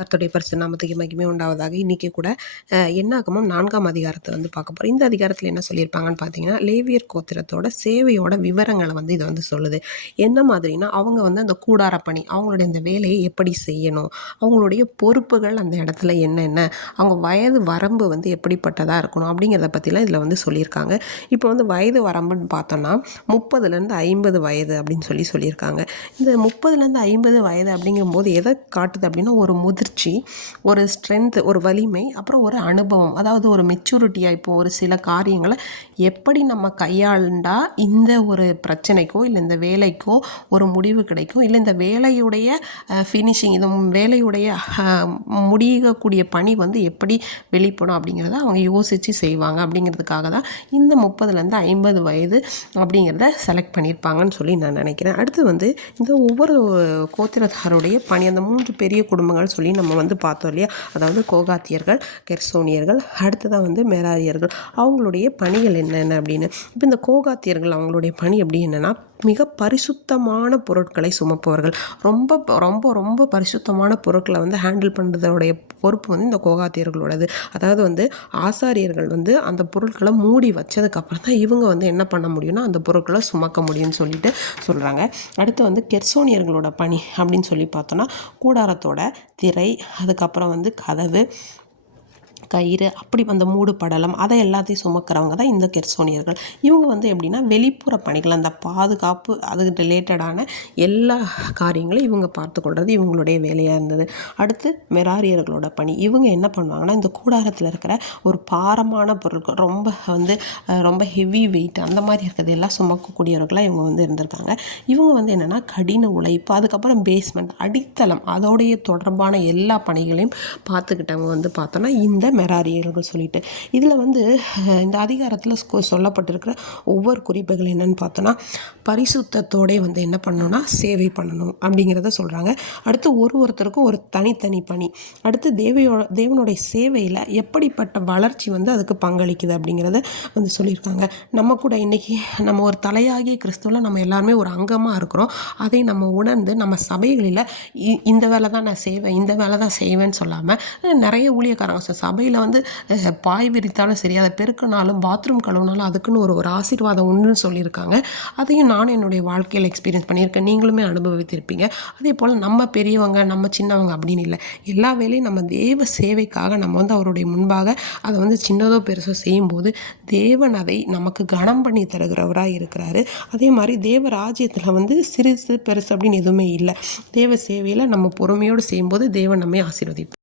கர்த்தருடைய பரிசு நாமத்துக்கு மகிமை உண்டாவதாக. இன்றைக்கி கூட என்னாகமம் 4ஆம் அதிகாரத்தை வந்து பார்க்க போகிறோம். இந்த அதிகாரத்தில் என்ன சொல்லியிருப்பாங்கன்னு பார்த்தீங்கன்னா, லேவியர் கோத்திரத்தோட சேவையோட விவரங்களை வந்து இது வந்து சொல்லுது. என்ன மாதிரினா, அவங்க வந்து அந்த கூடார பணி, அவங்களுடைய அந்த வேலையை எப்படி செய்யணும், அவங்களுடைய பொறுப்புகள் அந்த இடத்துல என்னென்ன, அவங்க வயது வரம்பு வந்து எப்படிப்பட்டதாக இருக்கணும் அப்படிங்கிறத பற்றிலாம் இதில் வந்து சொல்லியிருக்காங்க. இப்போ வந்து வயது வரம்புன்னு பார்த்தோன்னா 30லேருந்து 50 வயது அப்படின்னு சொல்லியிருக்காங்க. இந்த 30லேருந்து 50 வயது அப்படிங்கும்போது எதை காட்டுது அப்படின்னா, ஒரு முதிர்ச்சி, ஒரு ஸ்ட்ரென்த், ஒரு வலிமை, அப்புறம் ஒரு அனுபவம், அதாவது ஒரு மெச்சூரிட்டியாக இப்போ ஒரு சில காரியங்களை எப்படி நம்ம கையாண்டா இந்த ஒரு பிரச்சனைக்கோ இல்லை இந்த வேலைக்கோ ஒரு முடிவு கிடைக்கும், இல்லை இந்த வேலையுடைய ஃபினிஷிங், இந்த வேலையுடைய முடியக்கூடிய பணி வந்து எப்படி வெளிப்படும் அப்படிங்கிறத அவங்க யோசித்து செய்வாங்க. அப்படிங்கிறதுக்காக தான் இந்த 30லேருந்து 50 வயது அப்படிங்கிறத செலக்ட் பண்ணியிருப்பாங்கன்னு சொல்லி நான் நினைக்கிறேன். அடுத்து வந்து இந்த ஒவ்வொரு கோத்திரத்தாருடைய பணி, அந்த 3 பெரிய குடும்பங்கள் சொல்லி நம்ம வந்து பார்த்தோம் இல்லையா, அதாவது கோகாத்தியர்கள், கெர்சோனியர்கள், அடுத்ததான் வந்து மெராரியர்கள், அவங்களுடைய பணிகள் என்னென்ன அப்படின்னு. இப்போ இந்த கோகாத்தியர்கள் அவங்களுடைய பணி எப்படி என்னென்னா, மிக பரிசுத்தமான பொருட்களை சுமப்பவர்கள். ரொம்ப ரொம்ப ரொம்ப பரிசுத்தமான பொருட்களை வந்து ஹேண்டில் பண்ணுறதோடைய பொறுப்பு வந்து இந்த கோகாத்தியர்களோடது. அதாவது வந்து ஆசாரியர்கள் வந்து அந்த பொருட்களை மூடி வச்சதுக்கப்புறம் தான் இவங்க வந்து என்ன பண்ண முடியும்னா அந்த பொருட்களை சுமக்க முடியும்னு சொல்லிட்டு சொல்கிறாங்க. அடுத்து வந்து கெர்சோனியர்களோட பணி அப்படின்னு சொல்லி பார்த்தோன்னா, கூடாரத்தோட திரை, அதுக்கப்புறம் வந்து கதவு, கயிறு, அப்படி அந்த மூடு படலம், அதை எல்லாத்தையும் சுமக்கிறவங்க தான் இந்த கெர்சோனியர்கள். இவங்க வந்து எப்படின்னா வெளிப்புற பணிகள், அந்த பாதுகாப்பு, அதுக்கு ரிலேட்டடான எல்லா காரியங்களும் இவங்க பார்த்துக்கொள்வது இவங்களுடைய வேலையாக இருந்தது. அடுத்து மெராரியர்களோட பணி, இவங்க என்ன பண்ணுவாங்கன்னா, இந்த கூடாரத்தில் இருக்கிற ஒரு பாரமான பொருட்கள், ரொம்ப ஹெவி வெயிட் அந்த மாதிரி இருக்கிறது எல்லாம் சுமக்கக்கூடியவர்களாக இவங்க வந்து இருந்திருக்காங்க. இவங்க வந்து என்னென்னா கடின உழைப்பு, அதுக்கப்புறம் பேஸ்மெண்ட், அடித்தளம், அதோடைய தொடர்பான எல்லா பணிகளையும் பார்த்துக்கிட்டவங்க வந்து பார்த்தோன்னா இந்த மெராரியர்கள் சொல்லிட்டு. இதில் வந்து இந்த அதிகாரத்தில் சொல்லப்பட்டிருக்கிற ஒவ்வொரு குறிப்புகள் என்னன்னு பார்த்தோன்னா, பரிசுத்தத்தோட வந்து என்ன பண்ணணும்னா சேவை பண்ணணும் அப்படிங்கிறத சொல்கிறாங்க. அடுத்து ஒருத்தருக்கும் ஒரு தனித்தனி பணி. அடுத்து தேவனுடைய சேவையில் எப்படிப்பட்ட வளர்ச்சி வந்து அதுக்கு பங்களிக்குது அப்படிங்கிறத வந்து சொல்லியிருக்காங்க. நம்ம கூட இன்றைக்கி நம்ம ஒரு தலையாகிய கிறிஸ்துவில் நம்ம எல்லாருமே ஒரு அங்கமாக இருக்கிறோம். அதை நம்ம உணர்ந்து நம்ம சபைகளில் இந்த வேலை தான் நான் செய்வேன், இந்த வேலை தான் செய்வேன்னு சொல்லாமல், நிறைய ஊழியக்காரங்க சபையில் வந்து பாய் விரித்தாலும் சரி, அதை பெருக்கினாலும் பாத்ரூம் கழுவினாலும் அதுக்குன்னு ஒரு ஆசீர்வாதம் ஒன்றுன்னு சொல்லியிருக்காங்க. அதையும் நானும் என்னுடைய வாழ்க்கையில் எக்ஸ்பீரியன்ஸ் பண்ணியிருக்கேன், நீங்களுமே அனுபவித்திருப்பீங்க. அதே போல் நம்ம பெரியவங்க, நம்ம சின்னவங்க அப்படின்னு இல்லை, எல்லா வேலையும் நம்ம தேவ சேவைக்காக நம்ம வந்து அவருடைய முன்பாக அதை வந்து சின்னதோ பெருசோ செய்யும்போது தேவன் அதை நமக்கு கனம் பண்ணி தருகிறவராக இருக்கிறாரு. அதே மாதிரி தேவ ராஜ்யத்தில் வந்து சிறுசு பெருசு அப்படின்னு எதுவுமே இல்லை. தேவ சேவையில் நம்ம பொறுமையோடு செய்யும்போது தேவன் நம்மை ஆசீர்வதிப்பார்.